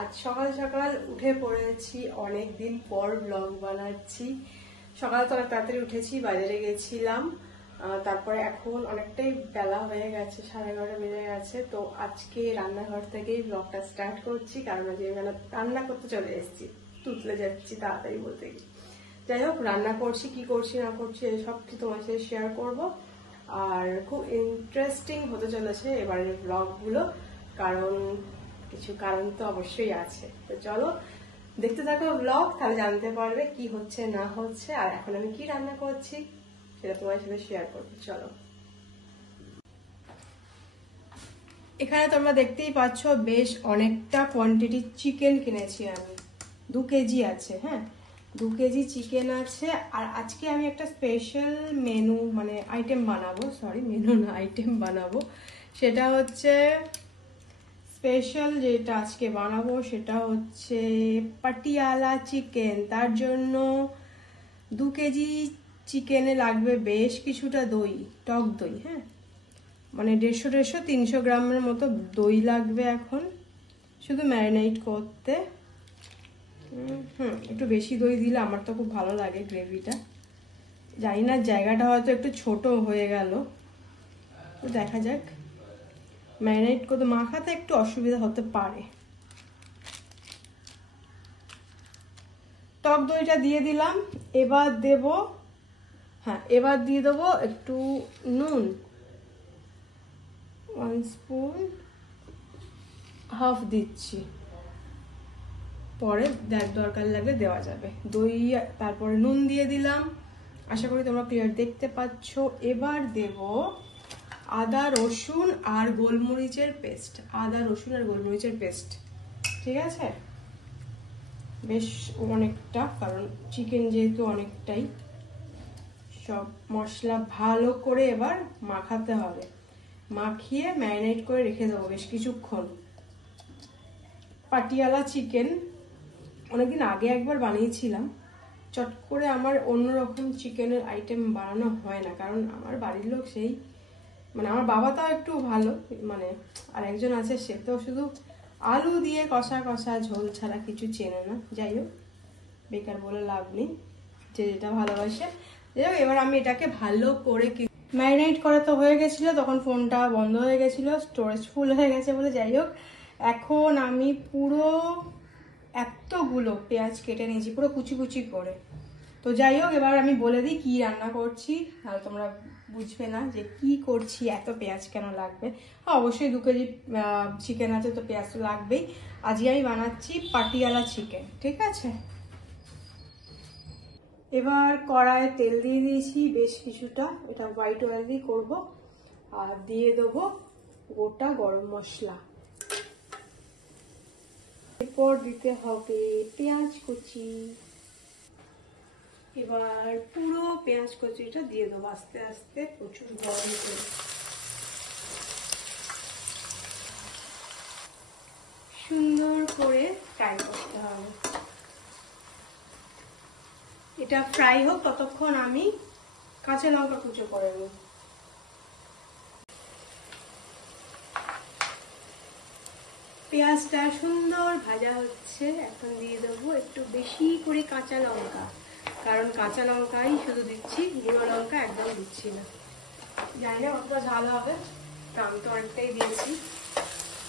আজ সকাল সকাল উঠে পড়েছি, অনেক দিন পর ব্লগ বানাচ্ছি। সকাল তো অনেক তাড়াতাড়ি উঠেছি, বাজারে গেছিলাম, তারপরে এখন অনেকটাই বেলা হয়ে গেছে, 11:30 বেজে গেছে। তো আজকে রান্নাঘর থেকেই ব্লগটা স্টার্ট করছি, কারণ আজকে এখানে রান্না করতে চলে এসেছি, তুতলে যাচ্ছি তাড়াতাড়ি বলতে গিয়ে। যাই হোক, রান্না করছি, কি করছি না করছি সব কিছু তোমার সাথে শেয়ার করব। আর খুব ইন্টারেস্টিং হতে চলেছে এবারের ব্লগগুলো, কারণ কিছু কারণ তো অবশ্যই আছে। তো চলো দেখতে থাকো ব্লগ, তাহলে জানতে পারবে কি হচ্ছে না হচ্ছে, আর এখন আমি কি রান্না করছি সেটা তোমার সাথে শেয়ার করবো। চলো, এখানে তোমরা দেখতেই পাচ্ছ বেশ অনেকটা কোয়ান্টিটি চিকেন কিনেছি আমি, 2 কেজি আছে। হ্যাঁ, 2 কেজি চিকেন আছে। আর আজকে আমি একটা স্পেশাল মেনু মানে আইটেম বানাবো, সরি মেনু না আইটেম বানাবো। সেটা হচ্ছে স্পেশাল যেটা আজকে বানাবো সেটা হচ্ছে পাটিয়ালা চিকেন। তার জন্য 2 কেজি চিকেনে লাগবে বেশ কিছুটা দই, টক দই। হ্যাঁ, মানে 150-300 গ্রামের মতো দই লাগবে এখন শুধু ম্যারিনেট করতে। একটু বেশি দই দিলে আমার তো খুব ভালো লাগে গ্রেভিটা। জানি না, জায়গাটা হয়তো একটু ছোট হয়ে গেল, তো দেখা যাক। ম্যারিনেট করতে মাখাতে একটু অসুবিধা হতে পারে। টক দইটা দিয়ে দিলাম। এবার দেব, এবার দিয়ে দেবো একটু নুন, 1 স্পুন হাফ দিচ্ছি, পরে দরকার লাগলে দেওয়া যাবে। দই তারপরে নুন দিয়ে দিলাম, আশা করি তোমরা ক্লিয়ার দেখতে পাচ্ছ। এবার দেব আদা রসুন আর গোলমরিচের পেস্ট, ঠিক আছে? বেশ অনেকটা, কারণ চিকেন যেহেতু অনেকটাই। সব মশলা ভালো করে এবার মাখাতে হবে, মাখিয়ে ম্যারিনেট করে রেখে দেবো বেশ কিছুক্ষণ। পাটিয়ালা চিকেন অনেকদিন আগে একবার বানিয়েছিলাম, চট করে আমার অন্যরকম চিকেনের আইটেম বানানো হয় না, কারণ আমার বাড়ির লোক সেই মানে আমার বাবা তাও একটু ভালো, মানে আর একজন আছে সে তো শুধু আলু দিয়ে কষা কষা ঝোল ছাড়া কিছু চেনে না। যাই হোক, বেকার বলে লাভ নেই, যে যেটা ভালোবাসে। যাই হোক, এবার আমি এটাকে ভালো করে ম্যারিনেট করা তো হয়ে গেছিলো, তখন ফোনটা বন্ধ হয়ে গেছিলো, স্টোরেজ ফুল হয়ে গেছে বলে। যাই হোক, এখন আমি পুরো এতগুলো পেঁয়াজ কেটে নিয়েছি পুরো কুচি কুচি করে। তো যাই হোক, এবার আমি বলে দিই কি রান্না করছি, তাহলে তোমরা বুঝবে না যে কি করছি, এত পেঁয়াজ কেন লাগবে। অবশ্যই 2 কেজি চিকেন আছে তো পেঁয়াজ তো লাগবেই। আজকে আমি বানাচ্ছি পাটিয়ালা চিকেন, ঠিক আছে? এবার কড়াইয়ে তেল দিয়ে দিয়েছি বেশ কিছুটা, এটা হোয়াইট অয়েল দিয়ে করবো। আর দিয়ে দেবো গোটা গরম মশলা, এরপর দিতে হবে পেঁয়াজ কুচি। এবার পুরো পেঁয়াজ কুচিটা দিয়ে দেবো আস্তে আস্তে, প্রচুর গরম করে। সুন্দর করে ফ্রাই করতে হবে। এটা ফ্রাই হোক ততক্ষণ আমি কাঁচা লঙ্কা কুচো করে নেব। পেঁয়াজটা সুন্দর ভাজা হচ্ছে, এখন দিয়ে দেবো একটু বেশি করে কাঁচা লঙ্কা, কারণ কাঁচা লঙ্কাই শুধু দিচ্ছি, গুঁড়ো লঙ্কা একদম দিচ্ছি না। জানি না কতটা ঝাল হবে, আমি তো অনেকটাই দিয়েছি,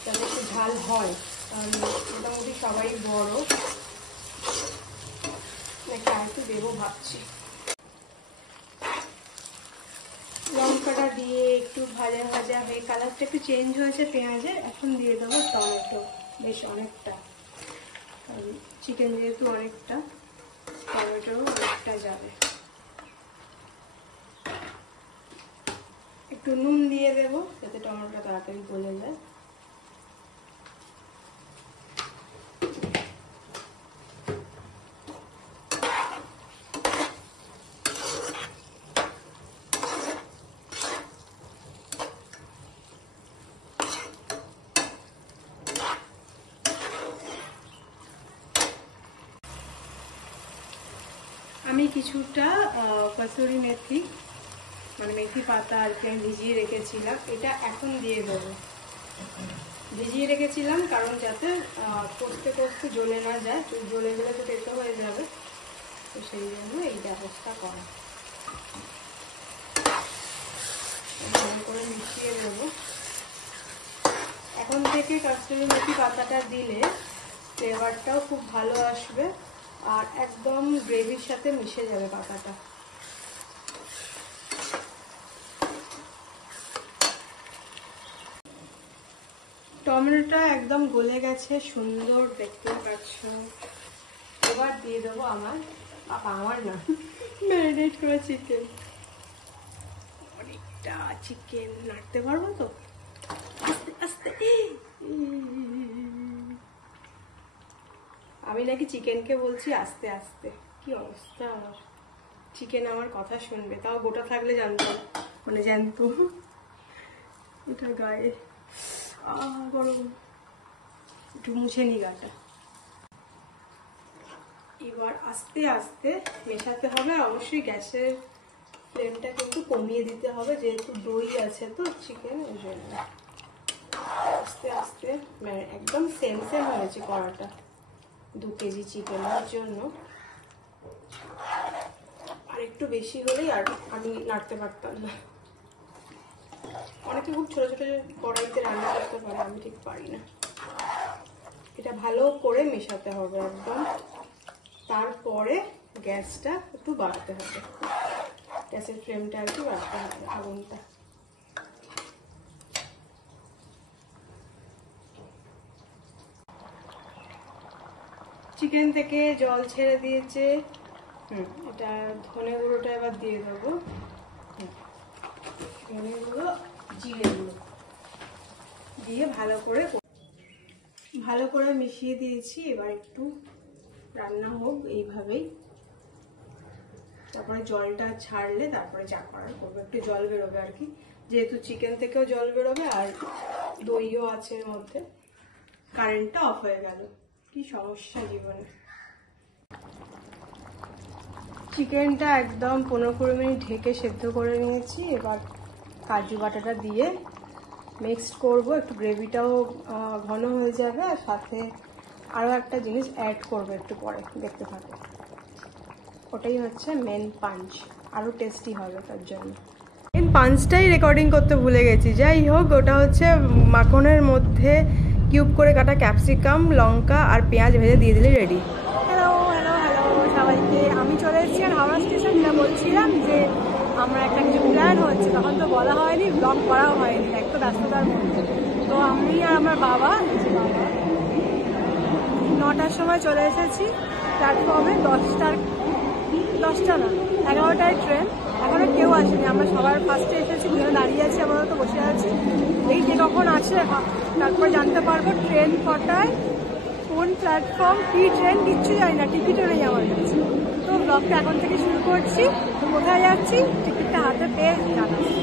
যাতে একটু ঝাল হয়, কারণ মোটামুটি সবাই বড়, একটু দেবো ভাবছি। লঙ্কাটা দিয়ে একটু ভাজা ভাজা হয়ে কালারটা একটু চেঞ্জ হয়েছে পেঁয়াজের, এখন দিয়ে দেবো টমেটো, বেশ অনেকটা, কারণ চিকেন যেহেতু অনেকটা, টমেটো অনেকটা যাবে। একটু নুন দিয়ে দেবো যাতে টমেটোটা তাড়াতাড়ি গলে যায়। আমি কিছুটা কসুরি মেথি মানে মেথি পাতা আর কি আমি ভিজিয়ে রেখেছিলাম, এটা এখন দিয়ে দেবো। ভিজিয়ে রেখেছিলাম কারণ যাতে কষতে কষতে জ্বলে না যায়, জ্বলে গেলে তো তেতো হয়ে যাবে, তো সেই জন্য এই ব্যবস্থা করা। ভালো করে মিশিয়ে দেবো। এখন থেকে কাস্তুরি মেথি পাতাটা দিলে ফ্লেভারটাও খুব ভালো আসবে আর একদম গ্রেভির সাথে মিশে যাবে পাতাটা। টমেটোটা একদম গলে গেছে, সুন্দর দেখতে পাচ্ছ। এবার দিয়ে দেবো আমার না ম্যারিনেট করা চিকেন। অনেকটা চিকেন, নাড়তে পারবো তো আস্তে আস্তে। আমি নাকি চিকেনকে বলছি আস্তে আস্তে, কি অবস্থা আমার। চিকেন আমার কথা শুনবে, তাও গোটা থাকলে জানতো, মানে জানতো। এটা গায়ে গরম, একটু মুছে নি গাটা। এবার আস্তে আস্তে মেশাতে হবে, আর অবশ্যই গ্যাসের ফ্লেমটা কিন্তু কমিয়ে দিতে হবে, যেহেতু দই আছে তো চিকেন, ওই জন্য আস্তে আস্তে। একদম সেম হয়েছে কড়াটা 2 কেজি চিকেনের জন্য। আর একটু বেশি হলেই আর আমি নাড়তে পারতাম না। অনেকে খুব ছোট ছোট কড়াইতে রান্না করতে পারে, আমি ঠিক পারি না। এটা ভালো করে মেশাতে হবে একদম, তারপরে গ্যাসটা একটু বাড়াতে হবে, গ্যাসের ফ্লেমটা একটু বাড়াতে হবে, আগুনটা। চিকেন থেকে জল ছেড়ে দিয়েছে। এটা ধনে গুঁড়োটা এবার দিয়ে দেবো, ধনে গুঁড়ো, জিরে গুঁড়ো দিয়ে ভালো করে মিশিয়ে দিয়েছি। এবার একটু রান্না হোক এইভাবেই, তারপরে জলটা ছাড়লে তারপরে যা করার করবো। একটু জল বেরোবে আর কি, যেহেতু চিকেন থেকেও জল বেরোবে আর দইও আছে এর মধ্যে। কারেন্টটা অফ হয়ে গেল, কি সমস্যা জীবনে। চিকেনটা একদম 15-20 মিনিট ঢেকে সেদ্ধ করে নিয়েছি। এবার কাজু বাটাটা দিয়ে মিক্সড করব, একটু গ্রেভিটাও ঘন হয়ে যাবে। আর সাথে আরও একটা জিনিস অ্যাড করবো একটু পরে, দেখতে থাকো। ওটাই হচ্ছে মেন পাঞ্চ, আরও টেস্টি হবে তার জন্য। মেন পাঞ্চটাই রেকর্ডিং করতে ভুলে গেছি। যাই হোক, ওটা হচ্ছে মাখনের মধ্যে কিউব করে কাটা ক্যাপসিকাম, লঙ্কা আর পেঁয়াজ ভেজে দিয়ে দিলে রেডি। হ্যালো হ্যালো হ্যালো সবাইকে, আমি চলে এসেছি আর হাওড়া স্টেশনটা। বলছিলাম যে আমরা একটা কিছু প্ল্যান হচ্ছে, তখন তো বলা হয়নি, ব্লগ করাও হয়নি, এক তো ব্যস্ততার মধ্যে। তো আমি আর আমার বাবা 9টার সময় চলে এসেছি প্ল্যাটফর্মে। 10টা না 11টায় ট্রেন, এখনো কেউ আসেনি। আমরা সবার ফার্স্টে এসেছি, দুজনে দাঁড়িয়ে আছি, আপাতত বসে আছি। এই যে কখন আসে তারপর জানতে পারবো ট্রেন কটায়, কোন প্ল্যাটফর্ম, কি ট্রেন, কিচ্ছু জানি না, টিকিটও নেই আমার কাছে। তো ব্লগটা এখন থেকে শুরু করছি। কোথায় যাচ্ছি টিকিটটা হাতে পেয়ে জানাচ্ছি।